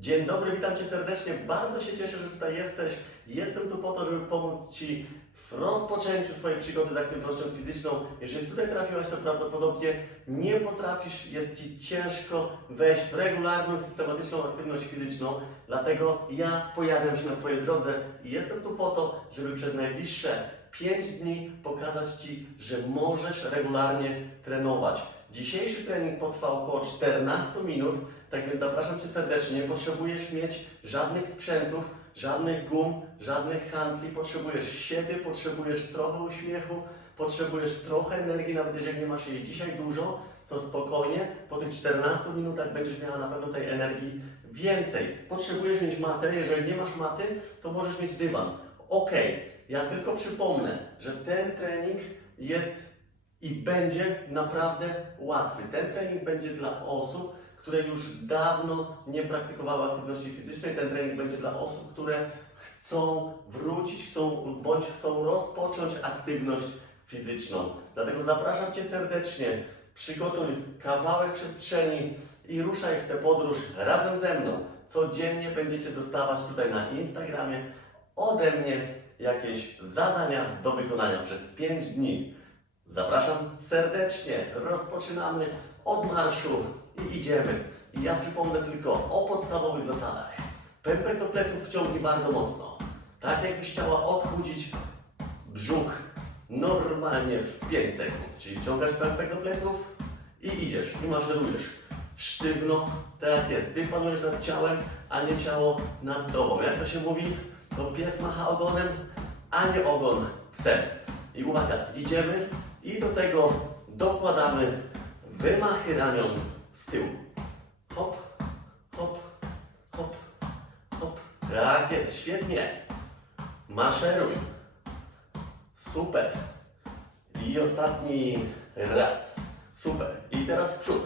Dzień dobry, witam Cię serdecznie. Bardzo się cieszę, że tutaj jesteś. Jestem tu po to, żeby pomóc Ci w rozpoczęciu swojej przygody z aktywnością fizyczną. Jeżeli tutaj trafiłaś, to prawdopodobnie nie potrafisz, jest Ci ciężko wejść w regularną, systematyczną aktywność fizyczną. Dlatego ja pojawiam się na Twojej drodze i jestem tu po to, żeby przez najbliższe 5 dni pokazać Ci, że możesz regularnie trenować. Dzisiejszy trening potrwa około 14 minut. Tak więc zapraszam Cię serdecznie. Nie potrzebujesz mieć żadnych sprzętów, żadnych gum, żadnych handli. Potrzebujesz siebie, potrzebujesz trochę uśmiechu, potrzebujesz trochę energii, nawet jeżeli nie masz jej dzisiaj dużo, to spokojnie, po tych 14 minutach będziesz miała na pewno tej energii więcej. Potrzebujesz mieć matę, jeżeli nie masz maty, to możesz mieć dywan. Ok, ja tylko przypomnę, że ten trening jest i będzie naprawdę łatwy. Ten trening będzie dla osób, które już dawno nie praktykowały aktywności fizycznej. Ten trening będzie dla osób, które chcą wrócić, chcą bądź chcą rozpocząć aktywność fizyczną. Dlatego zapraszam Cię serdecznie. Przygotuj kawałek przestrzeni i ruszaj w tę podróż razem ze mną. Codziennie będziecie dostawać tutaj na Instagramie ode mnie jakieś zadania do wykonania przez 5 dni. Zapraszam serdecznie. Rozpoczynamy od marszu i idziemy. I ja przypomnę tylko o podstawowych zasadach. Pępek do pleców wciągnij bardzo mocno. Tak jakbyś chciała odchudzić brzuch normalnie w 5 sekund. Czyli wciągasz pępek do pleców i idziesz, i maszerujesz. Sztywno, tak jest. Ty panujesz nad ciałem, a nie ciało nad tobą. Jak to się mówi? To pies macha ogonem, a nie ogon psem. I uwaga, idziemy i do tego dokładamy wymachy ramion Hop, hop, hop, hop. Tak jest, świetnie. Maszeruj. Super. I ostatni raz. Super. I teraz w przód.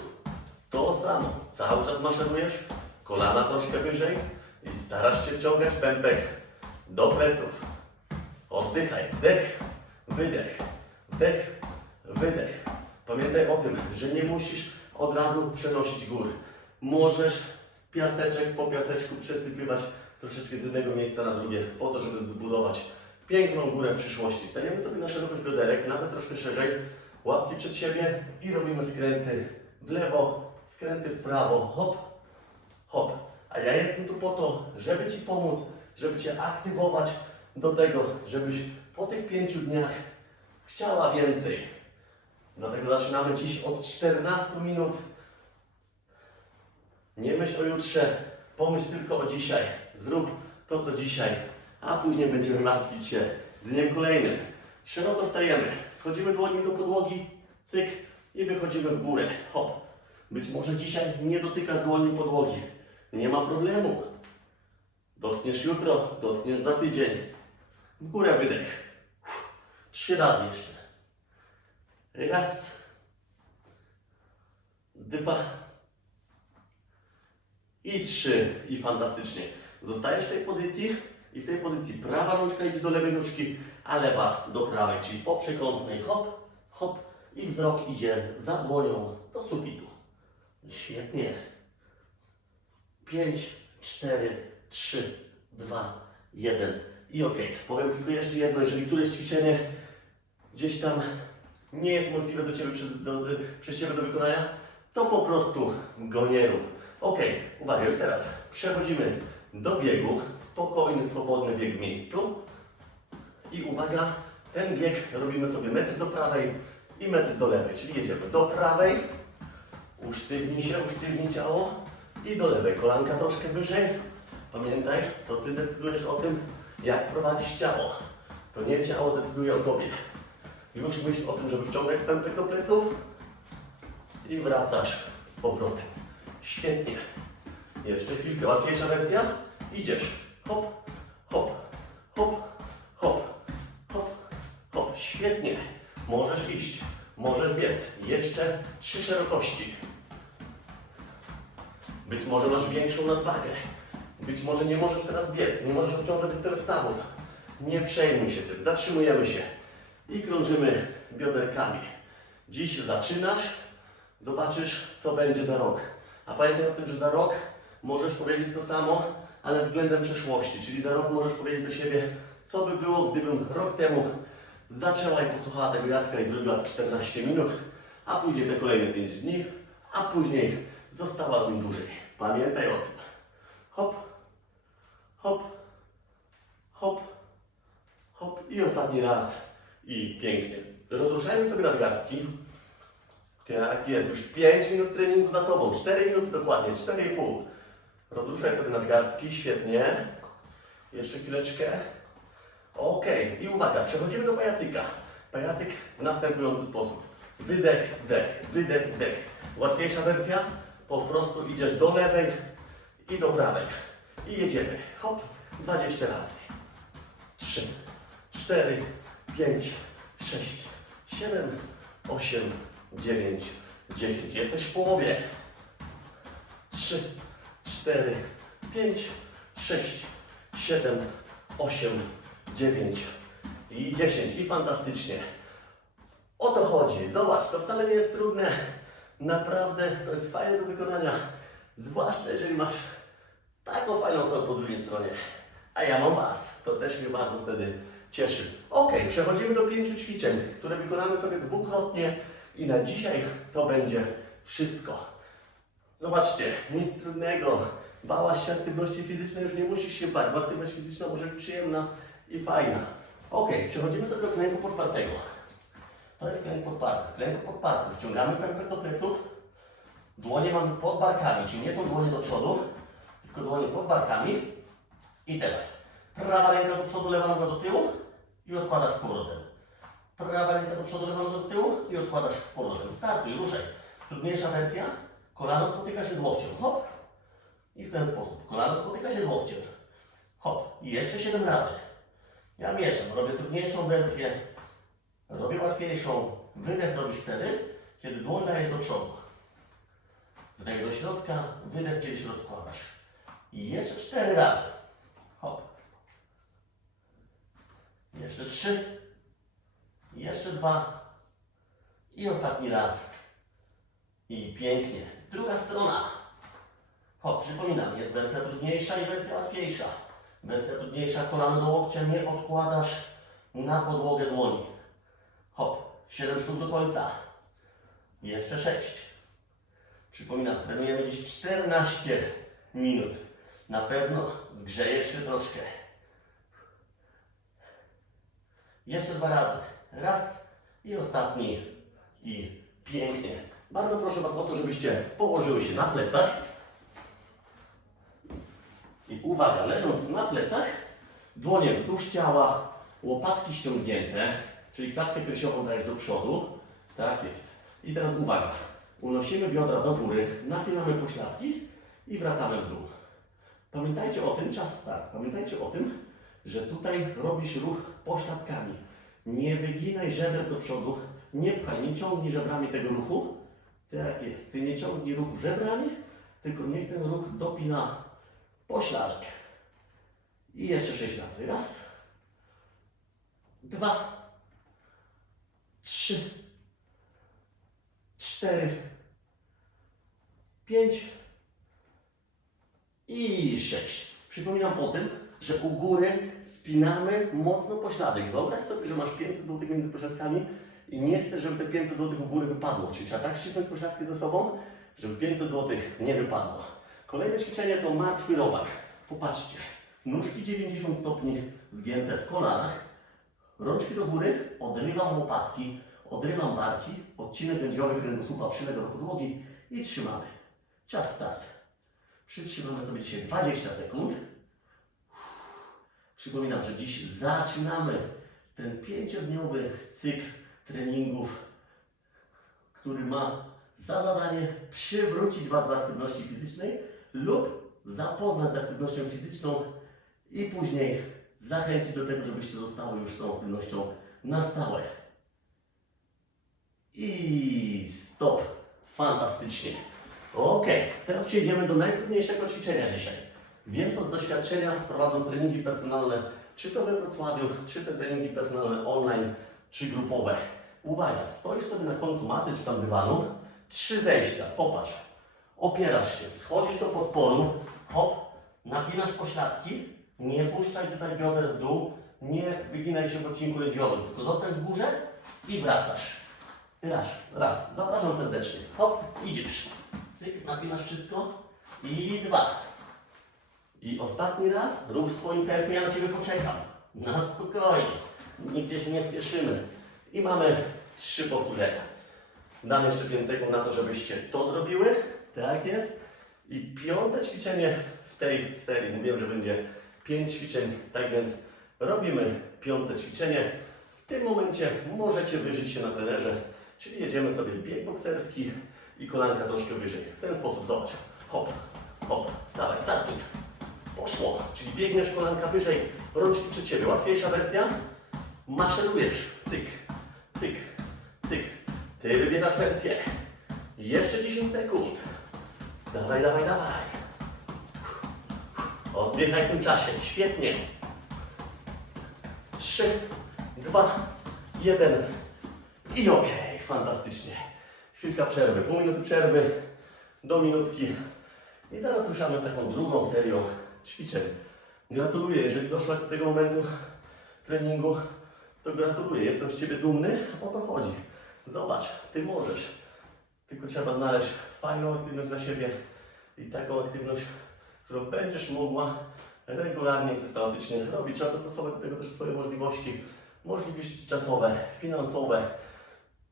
To samo. Cały czas maszerujesz. Kolana troszkę wyżej. I starasz się wciągać pępek do pleców. Oddychaj. Wdech, wydech. Wdech, wydech. Pamiętaj o tym, że nie musisz od razu przenosić gór. Możesz piaseczek po piaseczku przesypywać troszeczkę z jednego miejsca na drugie, po to, żeby zbudować piękną górę w przyszłości. Stajemy sobie na szerokość bioderek, nawet troszkę szerzej, łapki przed siebie i robimy skręty w lewo, skręty w prawo, hop, hop. A ja jestem tu po to, żeby Ci pomóc, żeby Cię aktywować do tego, żebyś po tych pięciu dniach chciała więcej. Dlatego zaczynamy dziś od 14 minut. Nie myśl o jutrze, pomyśl tylko o dzisiaj. Zrób to, co dzisiaj, a później będziemy martwić się dniem kolejnym. Szeroko stajemy, schodzimy dłońmi do podłogi, cyk i wychodzimy w górę. Hop. Być może dzisiaj nie dotykasz dłoni podłogi. Nie ma problemu. Dotkniesz jutro, dotkniesz za tydzień. W górę wydech. Trzy razy jeszcze. Raz. Dwa. I trzy. I fantastycznie. Zostajesz w tej pozycji i w tej pozycji prawa rączka idzie do lewej nóżki, a lewa do prawej, czyli po przekątnej hop, hop i wzrok idzie za dłonią do sufitu. Świetnie. Pięć, cztery, trzy, dwa, jeden i ok. Powiem tylko jeszcze jedno, jeżeli któreś ćwiczenie gdzieś tam nie jest możliwe do Ciebie przez, do, przez Ciebie do wykonania, to po prostu go nie rób. Ok, uwaga, już teraz przechodzimy do biegu. Spokojny, swobodny bieg w miejscu. I uwaga, ten bieg robimy sobie metr do prawej i metr do lewej. Czyli jedziemy do prawej, usztywnij się, usztywnij ciało i do lewej. Kolanka troszkę wyżej. Pamiętaj, to Ty decydujesz o tym, jak prowadzisz ciało. To nie ciało decyduje o Tobie. Już myśl o tym, żeby wciągać pępek do pleców i wracasz z powrotem. Świetnie. Jeszcze chwilkę. Łatwiejsza wersja? Idziesz. Hop, hop, hop, hop, hop, hop. Świetnie. Możesz iść. Możesz biec. Jeszcze trzy szerokości. Być może masz większą nadwagę. Być może nie możesz teraz biec. Nie możesz obciążać tych stawów. Nie przejmuj się tym. Zatrzymujemy się i krążymy bioderkami. Dziś zaczynasz, zobaczysz, co będzie za rok. A pamiętaj o tym, że za rok możesz powiedzieć to samo, ale względem przeszłości. Czyli za rok możesz powiedzieć do siebie, co by było, gdybym rok temu zaczęła i posłuchała tego Jacka i zrobiła te 14 minut, a później te kolejne 5 dni, a później została z nim dłużej. Pamiętaj o tym. Hop, hop, hop, hop i ostatni raz i pięknie. Rozruszajmy sobie nadgarstki. Tak jest, już 5 minut treningu za Tobą, 4 minuty dokładnie, 4,5. Rozruszaj sobie nadgarstki, świetnie. Jeszcze chwileczkę. Ok, i uwaga, przechodzimy do pajacyka. Pajacyk w następujący sposób. Wydech, wdech, wydech, wdech. Łatwiejsza wersja, po prostu idziesz do lewej i do prawej. I jedziemy. Hop, 20 razy. 3, 4, 5, 6, 7, 8, 9, 10. Jesteś w połowie. 3, 4, 5, 6, 7, 8, 9 i 10. I fantastycznie. O to chodzi. Zobacz, to wcale nie jest trudne. Naprawdę to jest fajne do wykonania. Zwłaszcza jeżeli masz taką fajną osobę po drugiej stronie. A ja mam Was. To też mnie bardzo wtedy cieszy. Ok, przechodzimy do pięciu ćwiczeń, które wykonamy sobie dwukrotnie i na dzisiaj to będzie wszystko. Zobaczcie, nic trudnego. Bałaś się aktywności fizycznej, już nie musisz się bać, bo aktywność fizyczna może być przyjemna i fajna. Ok, przechodzimy sobie do klęku podpartego. To jest klęk podparty. W podparty wciągamy pępek do pleców, dłonie mamy pod barkami, czyli nie są dłonie do przodu, tylko dłonie pod barkami. I teraz prawa ręka do przodu, lewa noga do tyłu i odkładasz z powrotem. Prawa ręka do przodu, lewa do tyłu i odkładasz z powrotem. Startuj, ruszaj. Trudniejsza wersja. Kolano spotyka się z łokciem. Hop. I w ten sposób. Kolano spotyka się z łokciem. Hop. I jeszcze 7 razy. Ja mieszam. Robię trudniejszą wersję. Robię łatwiejszą. Wydech robisz wtedy, kiedy dłoń dajesz do przodu. Wdech do środka, wydech kiedy się rozkładasz. I jeszcze 4 razy. Hop. Jeszcze 3. Jeszcze 2. I ostatni raz. I pięknie. Druga strona. Hop, przypominam, jest wersja trudniejsza i wersja łatwiejsza. Wersja trudniejsza, kolano do łokcia nie odkładasz na podłogę dłoni. Hop, 7 sztuk do końca. Jeszcze 6. Przypominam, trenujemy dziś 14 minut. Na pewno zgrzejesz się troszkę. Jeszcze dwa razy. Raz i ostatni. I pięknie. Bardzo proszę Was o to, żebyście położyły się na plecach. I uwaga, leżąc na plecach, dłonie wzdłuż ciała, łopatki ściągnięte, czyli klatkę piersiową dajesz do przodu. Tak jest. I teraz uwaga. Unosimy biodra do góry, napinamy pośladki i wracamy w dół. Pamiętajcie o tym, czas start. Pamiętajcie o tym, że tutaj robisz ruch pośladkami. Nie wyginaj żeber do przodu, nie pchaj, nie ciągnij żebrami tego ruchu. Tak jest, ty nie ciągnij ruchu żebrami, tylko niech ten ruch dopina pośladek. I jeszcze sześć razy. Raz, dwa, trzy, cztery, pięć i sześć. Przypominam o tym, że u góry spinamy mocno pośladek. Wyobraź sobie, że masz 500 zł między pośladkami i nie chcesz, żeby te 500 zł u góry wypadło. Czyli trzeba tak ścisnąć pośladki ze sobą, żeby 500 zł nie wypadło. Kolejne ćwiczenie to martwy robak. Popatrzcie. Nóżki 90 stopni zgięte w kolanach. Rączki do góry, odrywam łopatki, odrywam barki, odcinek lędźwiowy kręgosłupa przylega do podłogi i trzymamy. Czas start. Przytrzymamy sobie dzisiaj 20 sekund. Przypominam, że dziś zaczynamy ten pięciodniowy cykl treningów, który ma za zadanie przywrócić Was do aktywności fizycznej lub zapoznać z aktywnością fizyczną i później zachęcić do tego, żebyście zostały już z tą aktywnością na stałe. I stop. Fantastycznie. Ok, teraz przejdziemy do najtrudniejszego ćwiczenia dzisiaj. Wiem to z doświadczenia, prowadząc treningi personalne, czy to we Wrocławiu, czy te treningi personalne online, czy grupowe. Uwaga, stoisz sobie na końcu maty czy tam dywanu, trzy zejścia, popatrz. Opierasz się, schodzisz do podporu, hop, napinasz pośladki, nie puszczaj tutaj bioder w dół, nie wyginaj się w odcinku lędźwiowym, tylko zostań w górze i wracasz. Raz, raz, zapraszam serdecznie, hop, idziesz, cyk, napinasz wszystko i dwa. I ostatni raz, rób swoim tempie, ja na Ciebie poczekam. Na spokojnie, nigdzie się nie spieszymy. I mamy trzy powtórzenia. Dam jeszcze 5 sekund na to, żebyście to zrobiły. Tak jest. I piąte ćwiczenie w tej serii. Mówiłem, że będzie 5 ćwiczeń, tak więc robimy piąte ćwiczenie. W tym momencie możecie wyżyć się na trenerze, czyli jedziemy sobie bieg bokserski i kolanka troszkę wyżej. W ten sposób, zobacz. Hop, hop, dawaj, startuj. Poszło, czyli biegniesz kolanka wyżej, rączki przed siebie. Łatwiejsza wersja, maszerujesz, cyk, cyk, cyk. Ty wybierasz wersję. Jeszcze 10 sekund. Dawaj, dawaj, dawaj. Oddychaj w tym czasie. Świetnie. 3, 2, 1 i okej, fantastycznie. Chwilka przerwy, pół minuty przerwy do minutki i zaraz ruszamy z taką drugą serią ćwiczeń. Gratuluję, jeżeli doszłaś do tego momentu treningu, to gratuluję. Jestem z Ciebie dumny, o to chodzi. Zobacz, Ty możesz. Tylko trzeba znaleźć fajną aktywność dla siebie i taką aktywność, którą będziesz mogła regularnie, systematycznie robić. Trzeba dostosować do tego też swoje możliwości, możliwości czasowe, finansowe.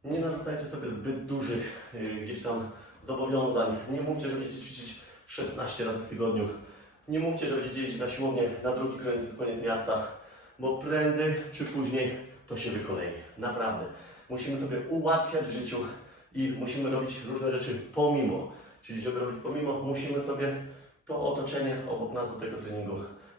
Nie narzucajcie sobie zbyt dużych y, gdzieś tam zobowiązań. Nie mówcie, że będziecie ćwiczyć 16 razy w tygodniu. Nie mówcie, że będziecie na siłownię na drugi koniec, koniec miasta, bo prędzej czy później to się wykoleje. Naprawdę. Musimy sobie ułatwiać w życiu i musimy robić różne rzeczy pomimo. Czyli żeby robić pomimo, musimy sobie to otoczenie obok nas do tego treningu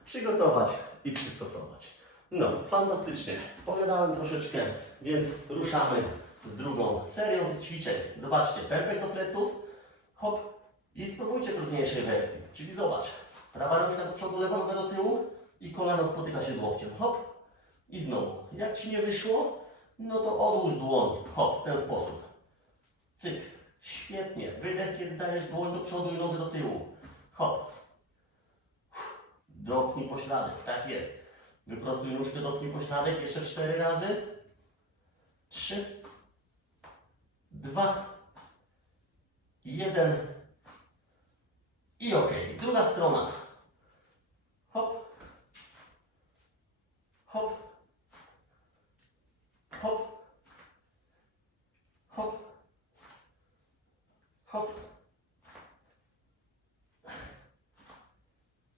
przygotować i przystosować. No, fantastycznie. Pogadałem troszeczkę, więc ruszamy z drugą serią ćwiczeń. Zobaczcie, pępek do pleców, hop i spróbujcie trudniejszej wersji. Czyli zobacz, prawa ręka do przodu, lewa noga do tyłu i kolano spotyka się z łokciem. Hop i znowu. Jak Ci nie wyszło, no to odłóż dłoń. Hop, w ten sposób. Cyk. Świetnie. Wydech, kiedy dajesz dłoń do przodu i nogę do tyłu. Hop. Dotknij pośladek. Tak jest. Wyprostuj nóżkę, dotknij pośladek. Jeszcze cztery razy. Trzy. Dwa. Jeden. I ok. Druga strona. Hop. Hop. Hop. Hop. Hop.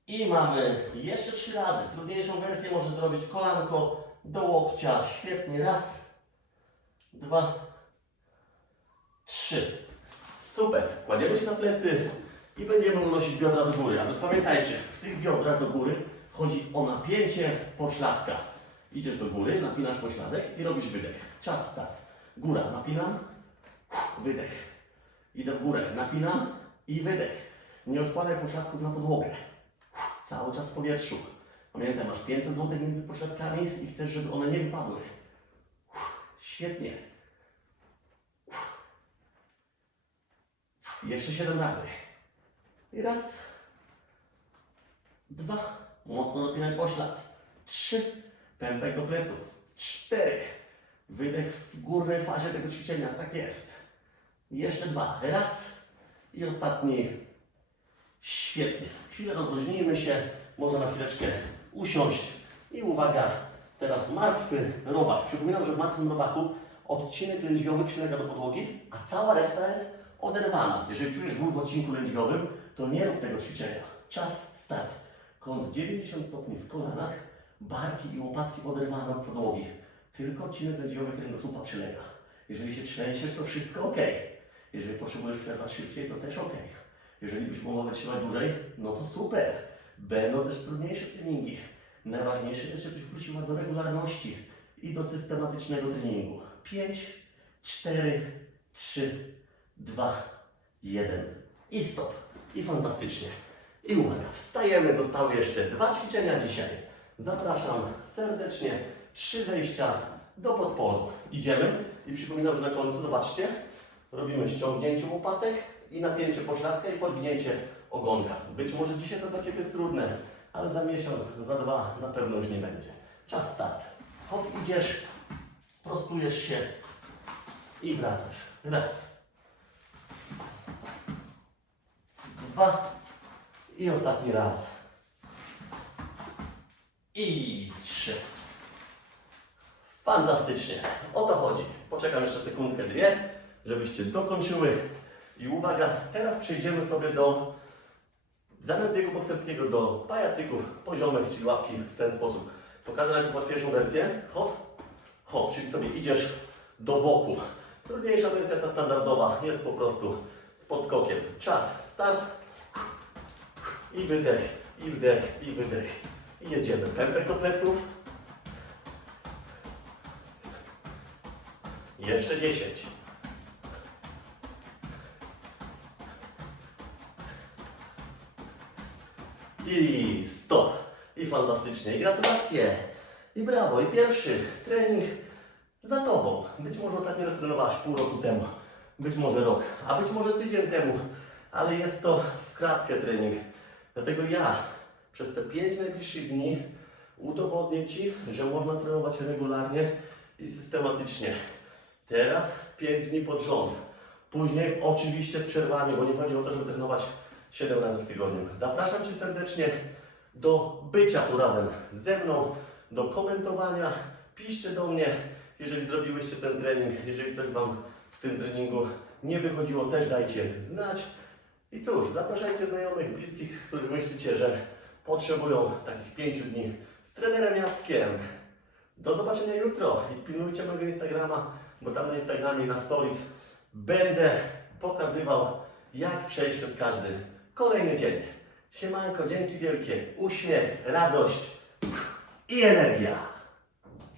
I mamy jeszcze trzy razy. Trudniejszą wersję może zrobić kolanko do łokcia. Świetnie. Raz, dwa, trzy. Super. Kładziemy się na plecy i będziemy unosić biodra do góry. Ale pamiętajcie, w tych biodrach do góry chodzi o napięcie pośladka. Idziesz do góry, napinasz pośladek i robisz wydech. Czas start. Góra, napinam, wydech. Idę w górę, napinam i wydech. Nie odkładaj pośladków na podłogę. Cały czas w powietrzu. Pamiętaj, masz 500 zł między pośladkami i chcesz, żeby one nie wypadły. Świetnie. Jeszcze 7 razy. I raz, dwa, mocno napinaj poślad. Trzy, pępek do pleców. Cztery, wydech w górnej fazie tego ćwiczenia. Tak jest. Jeszcze dwa. Raz i ostatni. Świetnie. Chwilę rozluźnijmy się. Można na chwileczkę usiąść. I uwaga, teraz martwy robak. Przypominam, że w martwym robaku odcinek lędźwiowy przylega do podłogi, a cała reszta jest oderwana. Jeżeli czujesz ból w odcinku lędźwiowym, to nie rób tego ćwiczenia. Czas, start. Kąt 90 stopni w kolanach, barki i łopatki oderwane od podłogi. Tylko odcinek lędźwiowy kręgosłupa przylega. Jeżeli się trzęsiesz, to wszystko ok. Jeżeli potrzebujesz przerwać szybciej, to też ok. Jeżeli byś mogła wytrzymać dłużej, no to super. Będą też trudniejsze treningi. Najważniejsze jest, żebyś wróciła do regularności i do systematycznego treningu. 5, 4, 3, 2, 1 i stop. I fantastycznie. I uwaga, wstajemy, zostały jeszcze dwa ćwiczenia dzisiaj. Zapraszam serdecznie, trzy zejścia do podpolu. Idziemy i przypominam, że na końcu, zobaczcie, robimy ściągnięcie łopatek i napięcie pośladka i podwinięcie ogonka. Być może dzisiaj to dla Ciebie jest trudne, ale za miesiąc, za dwa na pewno już nie będzie. Czas start. Hop, idziesz, prostujesz się i wracasz. Raz. Dwa. I ostatni raz. I trzy. Fantastycznie. O to chodzi. Poczekam jeszcze sekundkę, dwie, żebyście dokończyły. I uwaga, teraz przejdziemy sobie do, zamiast biegu bokserskiego, do pajacyków poziomych, czyli łapki w ten sposób. Pokażę najpierw łatwiejszą wersję. Hop, hop, czyli sobie idziesz do boku. Trudniejsza wersja ta standardowa jest po prostu z podskokiem. Czas, start. I wydech, i wdech, i wydech. I jedziemy. Pępek do pleców. Jeszcze 10. I stop. I fantastycznie. I gratulacje. I brawo. I pierwszy trening za Tobą. Być może ostatnio raz trenowałaś pół roku temu. Być może rok. A być może tydzień temu. Ale jest to w kratkę trening. Dlatego ja przez te 5 najbliższych dni udowodnię Ci, że można trenować regularnie i systematycznie. Teraz 5 dni pod rząd. Później oczywiście z przerwami, bo nie chodzi o to, żeby trenować 7 razy w tygodniu. Zapraszam Cię serdecznie do bycia tu razem ze mną, do komentowania. Piszcie do mnie, jeżeli zrobiłyście ten trening, jeżeli coś Wam w tym treningu nie wychodziło, też dajcie znać. I cóż, zapraszajcie znajomych, bliskich, których myślicie, że potrzebują takich 5 dni z trenerem Jackiem. Do zobaczenia jutro i pilnujcie mojego Instagrama, bo tam na Instagramie na stories będę pokazywał, jak przejść przez każdy kolejny dzień. Siemanko, dzięki wielkie, uśmiech, radość i energia.